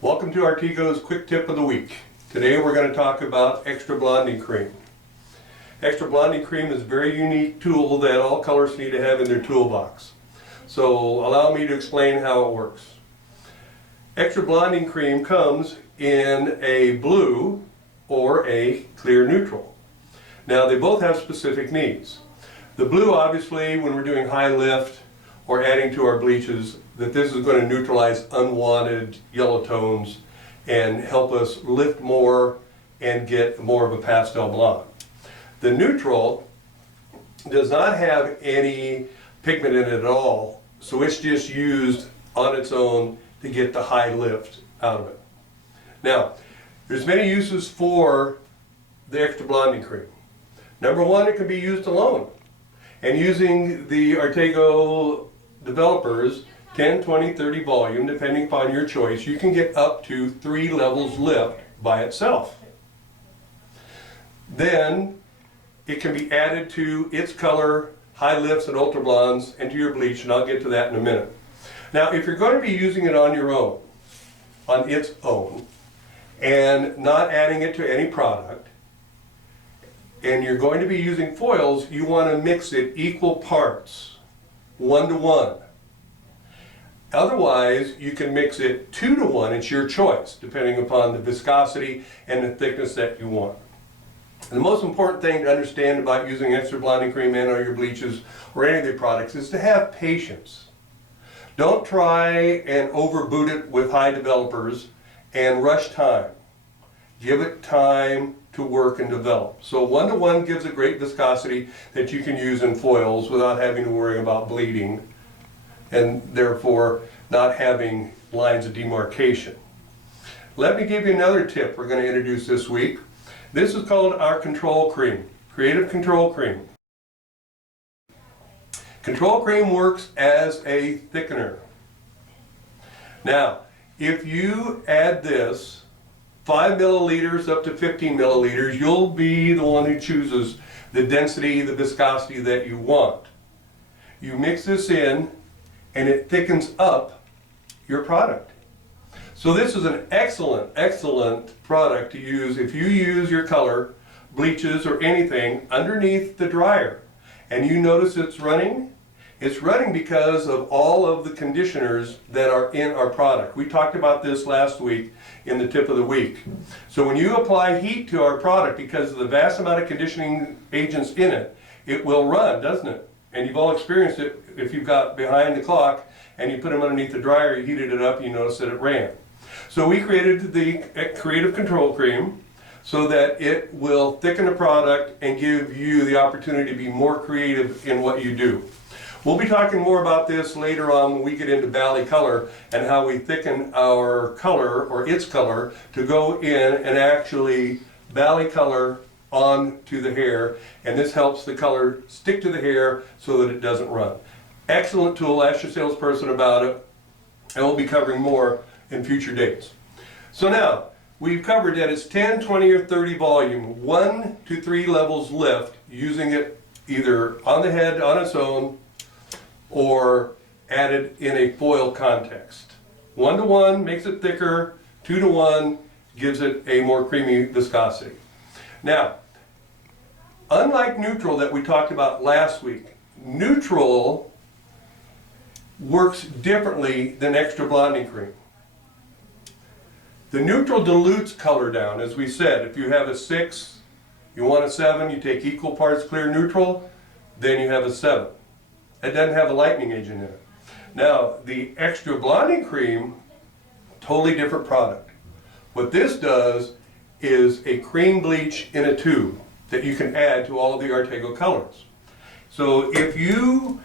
Welcome to Artego's Quick Tip of the Week. Today we're going to talk about extra blonding cream. Extra blonding cream is a very unique tool that all colorists need to have in their toolbox. So allow me to explain how it works. Extra blonding cream comes in a blue or a clear neutral. Now they both have specific needs. The blue, obviously, when we're doing high lift or adding to our bleaches, that this is going to neutralize unwanted yellow tones and help us lift more and get more of a pastel blonde. The neutral does not have any pigment in it at all, so it's just used on its own to get the high lift out of it. Now, there's many uses for the extra blonding cream. Number one, it can be used alone. And using the Artego developers 10, 20, 30 volume, depending upon your choice, you can get up to 3 levels lift by itself. Then it can be added to its color, high lifts and ultra blondes, and to your bleach, and I'll get to that in a minute. Now, if you're going to be using it on your own, on its own, and not adding it to any product, and you're going to be using foils, you want to mix it equal parts, 1 to 1. Otherwise, you can mix it 2 to 1, it's your choice, depending upon the viscosity and the thickness that you want. And the most important thing to understand about using extra blonding cream and or your bleaches or any of their products is to have patience. Don't try and overboot it with high developers and rush time. Give it time to work and develop. So 1 to 1 gives a great viscosity that you can use in foils without having to worry about bleeding and therefore not having lines of demarcation. Let me give you another tip we're going to introduce this week. This is called our control cream, Creative Control Cream. Control cream works as a thickener. Now, if you add this 5 milliliters up to 15 milliliters, you'll be the one who chooses the density, the viscosity that you want. You mix this in and it thickens up your product. So this is an excellent, excellent product to use if you use your color, bleaches, or anything underneath the dryer. And you notice it's running because of all of the conditioners that are in our product. We talked about this last week in the tip of the week. So when you apply heat to our product, because of the vast amount of conditioning agents in it, it will run, doesn't it? And you've all experienced it if you've got behind the clock and you put them underneath the dryer, you heated it up, you notice that it ran. So we created the Creative Control Cream so that it will thicken the product and give you the opportunity to be more creative in what you do. We'll be talking more about this later on when we get into Valley Color and how we thicken our color or its color to go in and actually Valley Color onto the hair, and this helps the color stick to the hair so that it doesn't run. Excellent tool. Ask your salesperson about it, and we'll be covering more in future dates. So now, we've covered that it's 10, 20, or 30 volume, 1 to 3 levels lift, using it either on the head on its own or added in a foil context. 1 to 1 makes it thicker, 2 to 1 gives it a more creamy viscosity. Now, unlike neutral that we talked about last week, neutral works differently than extra blonding cream. The neutral dilutes color down, as we said. If you have a 6, you want a 7, you take equal parts clear neutral, then you have a 7. It doesn't have a lightening agent in it. Now, the extra blonding cream, totally different product. What this does is a cream bleach in a tube that you can add to all of the Artego colors. So if you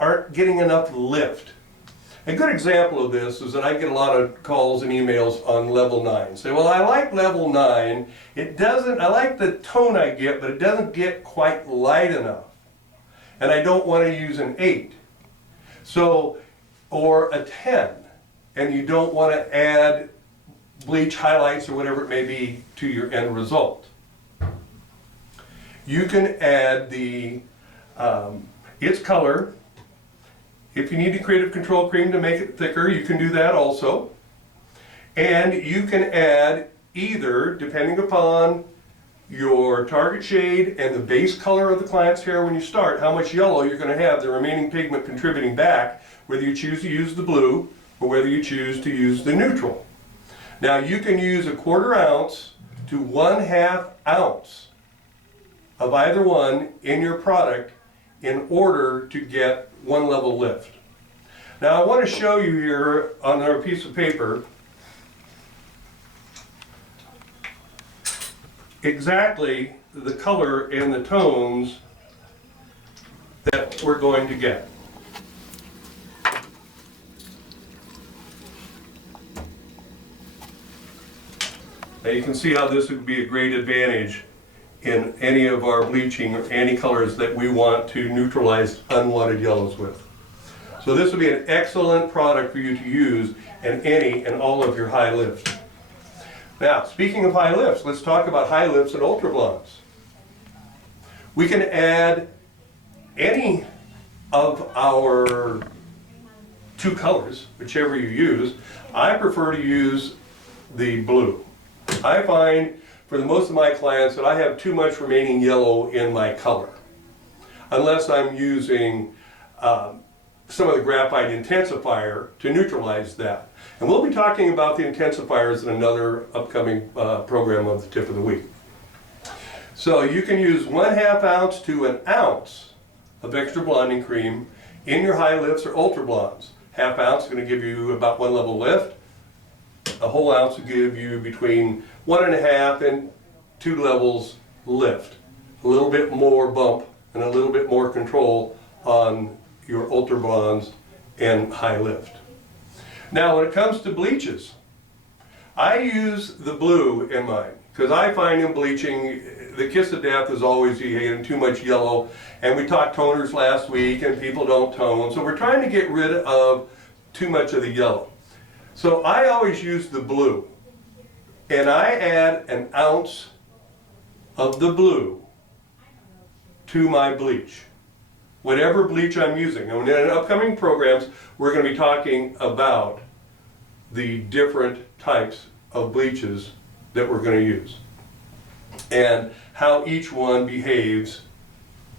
aren't getting enough lift, a good example of this is that I get a lot of calls and emails on level 9. Say, well, I like level 9. I like the tone I get, but it doesn't get quite light enough. And I don't want to use an 8. So, or a 10. And you don't want to add bleach highlights or whatever it may be to your end result. You can add the its color. If you need a creative control cream to make it thicker, you can do that also. And you can add either, depending upon your target shade and the base color of the client's hair when you start, how much yellow you're going to have, the remaining pigment contributing back, whether you choose to use the blue or whether you choose to use the neutral. Now you can use 1/4 ounce to 1/2 ounce of either one in your product in order to get one level lift. Now I want to show you here on our piece of paper exactly the color and the tones that we're going to get. Now you can see how this would be a great advantage in any of our bleaching or any colors that we want to neutralize unwanted yellows with. So this would be an excellent product for you to use in any and all of your high lifts. Now, speaking of high lifts, let's talk about high lifts and ultra blondes. We can add any of our 2 colors, whichever you use. I prefer to use the blue. I find for the most of my clients that I have too much remaining yellow in my color, unless I'm using some of the graphite intensifier to neutralize that. And we'll be talking about the intensifiers in another upcoming program of the Tip of the Week. So you can use 1/2 ounce to 1 ounce of extra blonding cream in your high lifts or ultra blondes. 1/2 ounce is going to give you about 1 level lift. A whole ounce will give you between 1.5 and 2 levels lift. A little bit more bump and a little bit more control on your ultra blondes and high lift. Now when it comes to bleaches, I use the blue in mine because I find in bleaching the kiss of death is always you getting too much yellow, and we talked toners last week and people don't tone, so we're trying to get rid of too much of the yellow. So I always use the blue, and I add 1 ounce of the blue to my bleach, whatever bleach I'm using. And in upcoming programs, we're going to be talking about the different types of bleaches that we're going to use and how each one behaves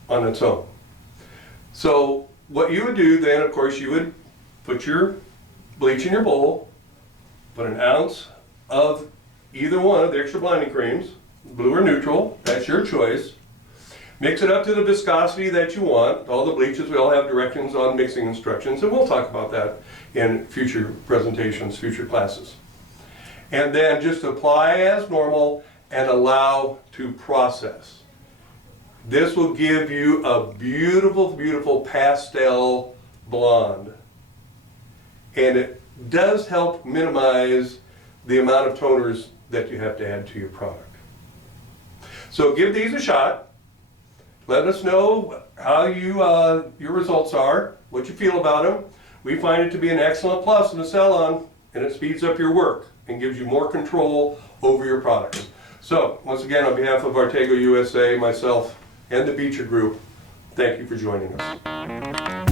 on its own. So what you would do then, of course, you would put your bleach in your bowl, put 1 ounce of either one of the extra blonding creams, blue or neutral, that's your choice. Mix it up to the viscosity that you want. All the bleaches, we all have directions on mixing instructions, and we'll talk about that in future presentations, future classes. And then just apply as normal and allow to process. This will give you a beautiful, beautiful pastel blonde. And it does help minimize the amount of toners that you have to add to your product. So give these a shot. Let us know how your results are, what you feel about them. We find it to be an excellent plus in the salon, and it speeds up your work and gives you more control over your products. So, once again, on behalf of Artego USA, myself, and the Beecher Group, thank you for joining us.